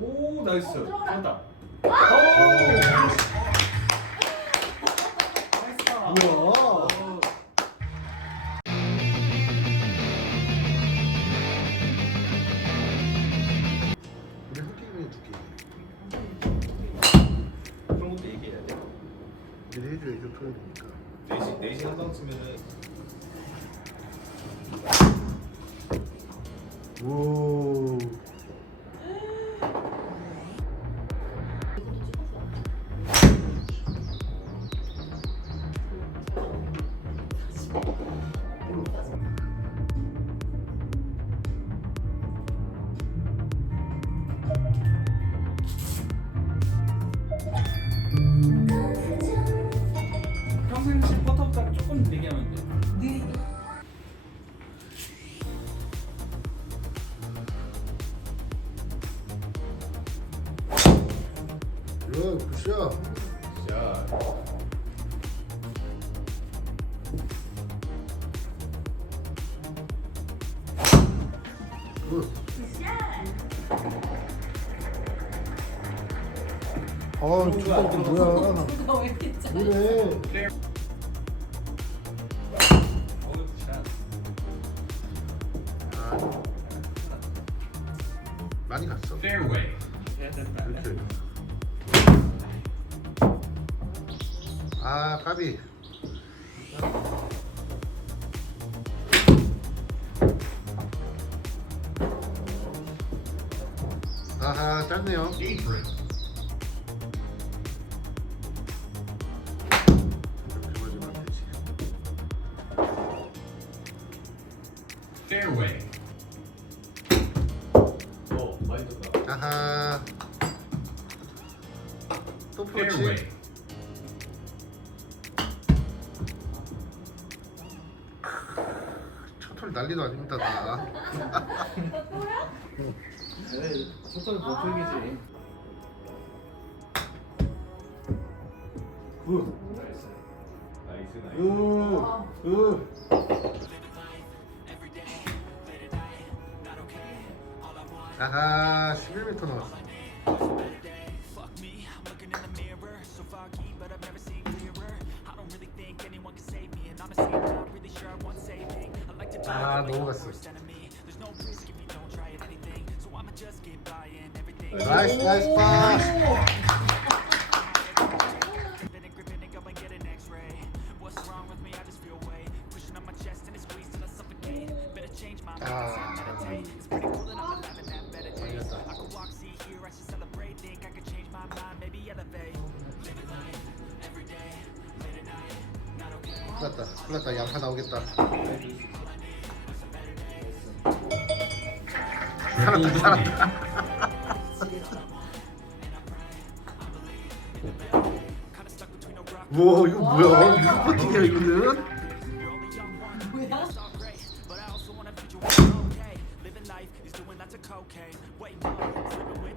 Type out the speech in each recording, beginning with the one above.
오 나이스. 들어갔다. 오. 뭐야? 우리 한 게임에 두 게임. 그런 것도 얘기해야 돼. 미리 해줘야죠 토요일이니까. 4시 한방 쓰면은 오. 평생 퍼터보다 조금 느리게 하면 돼. 느리게. 이거 굿이야. 자. 굿. 아, 저거 뭐야? 누가 왜 이렇게 짜? 그래. 아, 많이 갔어. Fairway. 해야 된다. 이렇게. 아, 까비. 아하, 짰네요. Apron. 이렇게 맞으면 안 되지. Fairway. 오 많이 떴다. 아하. 또 프로치. Fairway. 첫홀 난리도 아닙니다, 다. 또야? 에이, 첫턴 보통이지. 굿. 나이스. 나이스 나이스. 오. 굿. 아하, 11m 나왔어. 아, 넘어갔어. 나이스, 나이스 파. 아, 큰일 났다. 양파 나오겠다. 살았다. 우와, 이거 뭐야? 무슨 퍼팅이야 이거는? 뭐야?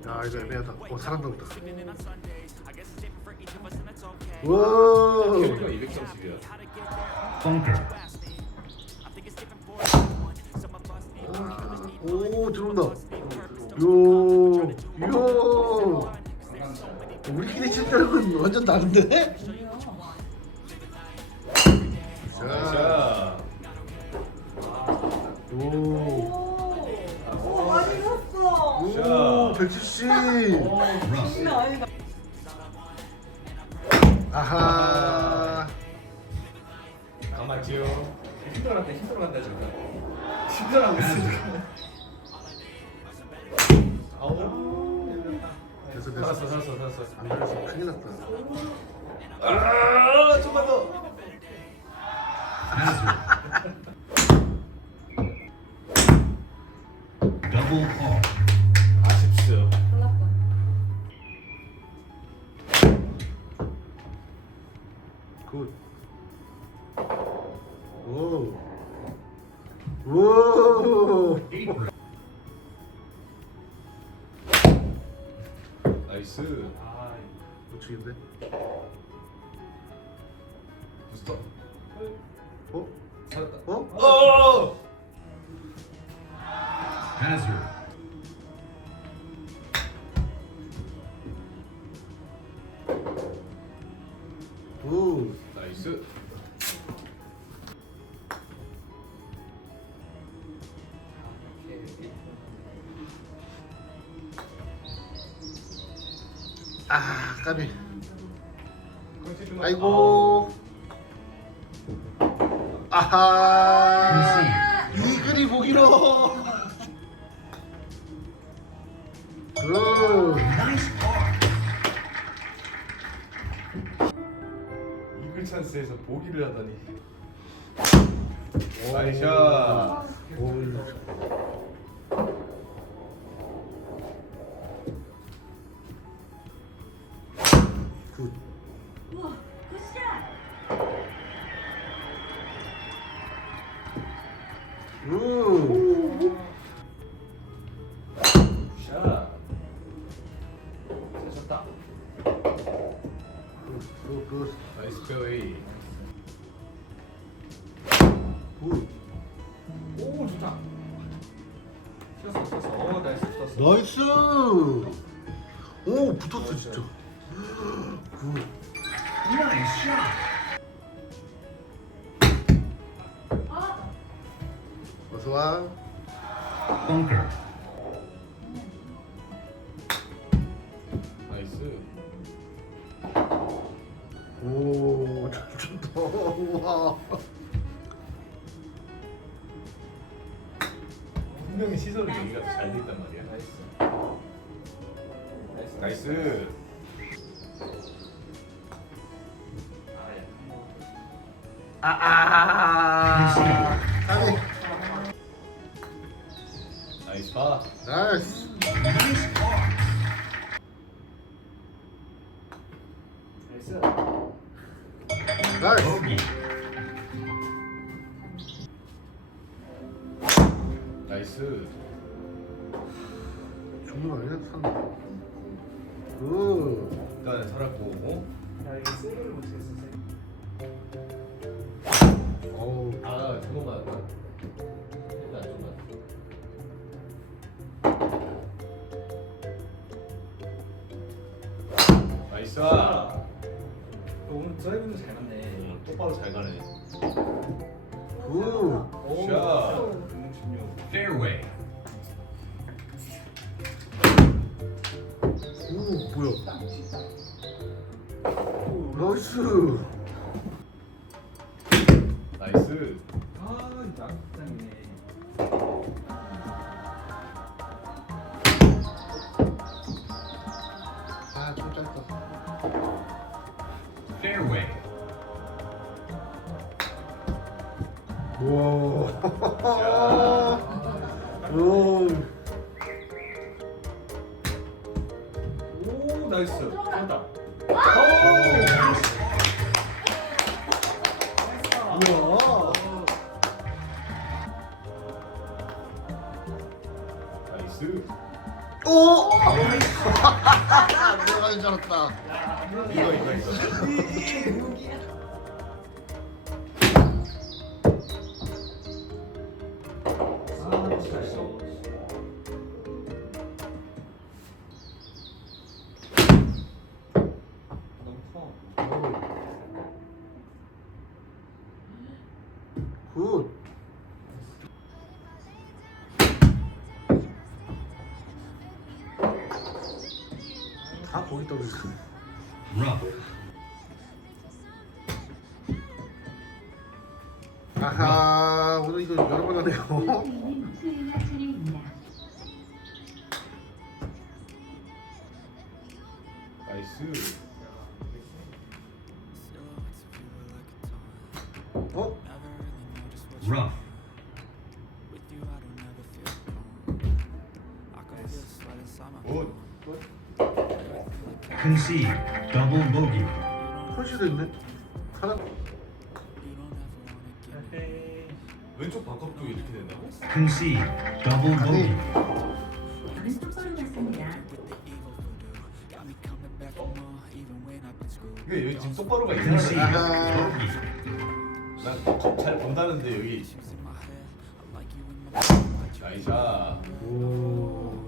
야, 이거 애매하다. 살았나 보다. 우와. 캐리가 230이야. 오, 들어온다. 요, 요. 우리끼리 칠 때는 완전 다른데? 자, 자. 오, 오, 많이 샀어. 오, 170. 장난 아니다. 아하. 가만히요. 힘들어간다 힘들어간다 지금. 힘들어하고 있어 지금. 아우. 됐어. 살았어. 안 그래서 큰일 났다. 아 좀만 더. 더블 펑. 아쉽죠. 하나뿐. 굿. 오. 오. 나이스. 아 우측인데? 부스터. 어? 살았다. 어? 어. Hazard. 아 까비. 컨시드가- 아이고. 아하. 이글이 보기로. 굿. 이글 찬스에서 보기를 하다니. 나이샷. 굿. 우와, 굿샷. 굿. 샷. 쳤다. 굿. 나이스 페어웨이. 굿. 오 좋다. 쳤어. 오 나이스 쳤어. 나이스. 오 붙었어 진짜. 굿. 아, 어서 와. 나이스. 오 잘 쳤다. 와. 분명히 시설이 여기가 더 잘 돼 있단 말이야. 나이스. 까비. 나이스 파. 나이스. 나이스. 나이스. 죽는 거 아니야? 산. 굿. 일단 살았고. 야 이거 세게를 못 치겠어. 어우. 아 잘못 맞았다. 일단 좀 맞았다. 나이스. 오늘 드라이브는 잘 맞네. 똑바로 잘 가네. 굿. 샷. 116. Fairway. 오 뭐야? 나이스. 나이스. 아 이거 악당이네. 아좀 짧다. Fairway. 우와. 샷. 오. 오 나이스. 됐다. 우와. 나이스. 오. 들어가는 줄 알았다. 이거. 아 진짜. 너무 커. 굿. 다 거기 떨어졌어. 아하 오늘 이거 여러 번 하네요. 수요일 차례입니다. 나이스. 어? Rough. 굿. Concede. Double bogey. 컨시드 있네. 하나. 왼쪽 반컵도 이렇게 된다고? Concede. Double bogey. 왼쪽 소리 났습니다. 이게 여기 지금 똑바로가 Concede. 이상하네. Bogey. 난컵잘 본다는데 여기. 나이샤. 오.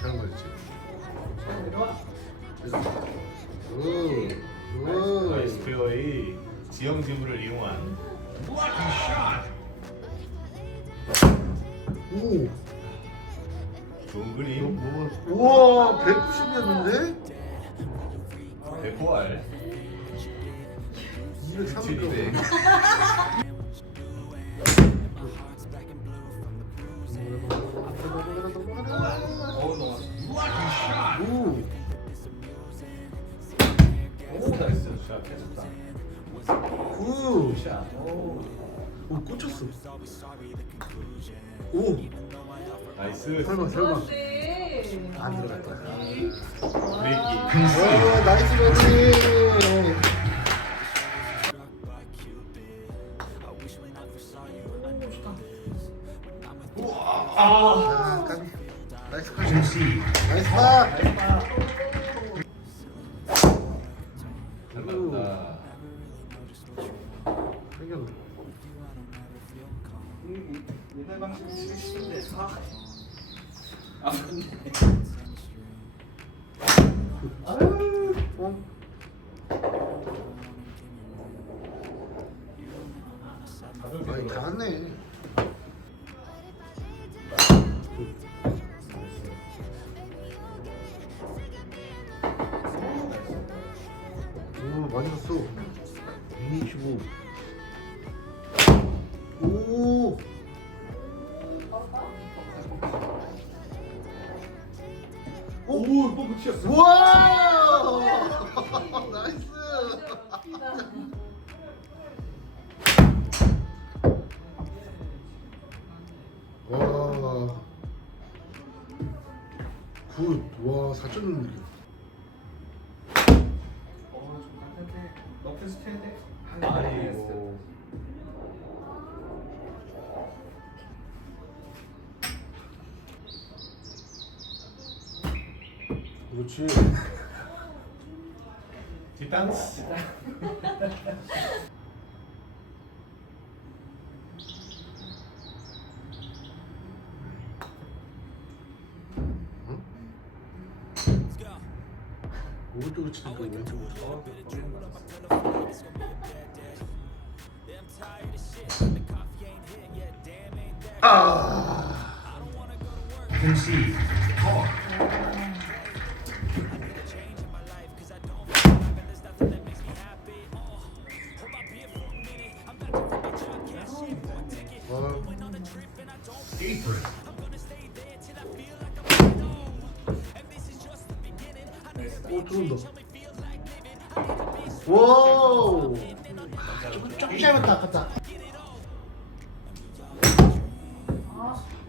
잘 맞지. 오. 오. 나이스 페어웨이. 지형 지물을 이용한 오. 좋은 그림. 우와 190이었는데? 109알 230대. 넘어갔어. 오. 오 나이스. 샷 계속다. 오. 샷. 오. 오 꽂혔어. 오. 나이스. 설마. 안 들어갔다. 브레이킹. 오 나이스 버디. 아 까비. 나이스 컷. Concede. 나이스 파. 잘 맞다. 생겼네. 옛날 방식은 치기 싫은데. 아 맞네. 아유. 어. 많이 달았네. 오 많이 갔어. 225. 오. 오 또 붙였어. 우와. 나이스. 와. 굿. 와 4.6. 좀 간단해. 너프에서 쳐야 돼. 아이고. 그렇지. 뒷땅스. 오른쪽으로 치니까 왼쪽으로. 아. Concede. Par. Apron. 오 들어온다. 와우. 조금 짧았다 아깝다.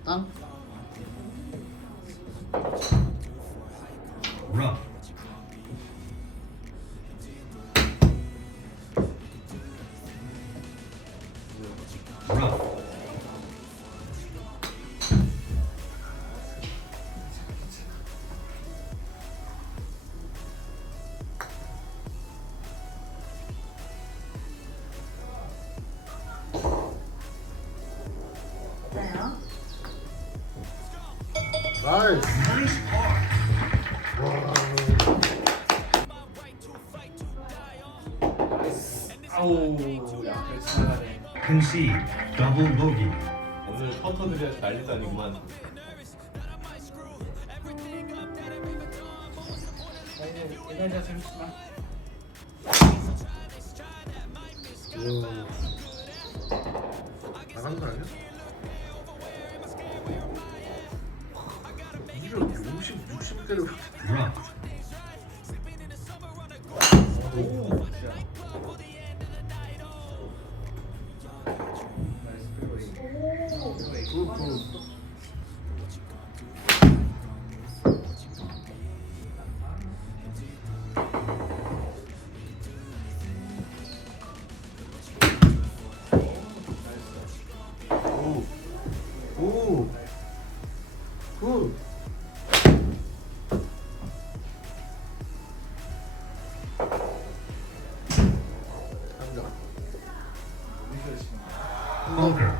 땅. Rough. Rough. 있어요. 나이스. Nice par. 와. 아우 야 그래 지나가네. Concede. Double bogey. 오늘 퍼터들이 난리도 아니구만. 옛날이라 재밌지만. 우와. 나간 거 아니야? 이런 50, 60대로. Rough. 오 샷. 나이스 플레이. 플레이. 굿. 오. 굿. 갑니다. Poker.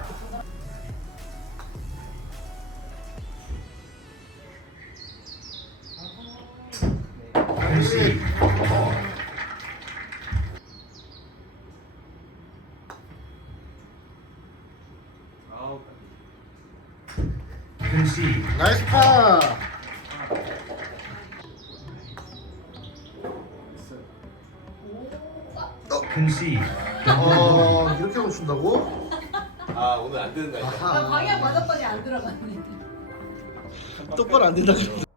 Concede. Par. 나이스 파. Concede. Double bogey. 이렇게 하면 준다고? 아 오늘 안 되는 거 아니야? 아하. 방향 맞았더니 안 들어가네. 똑바로 안 된다 그랬는데.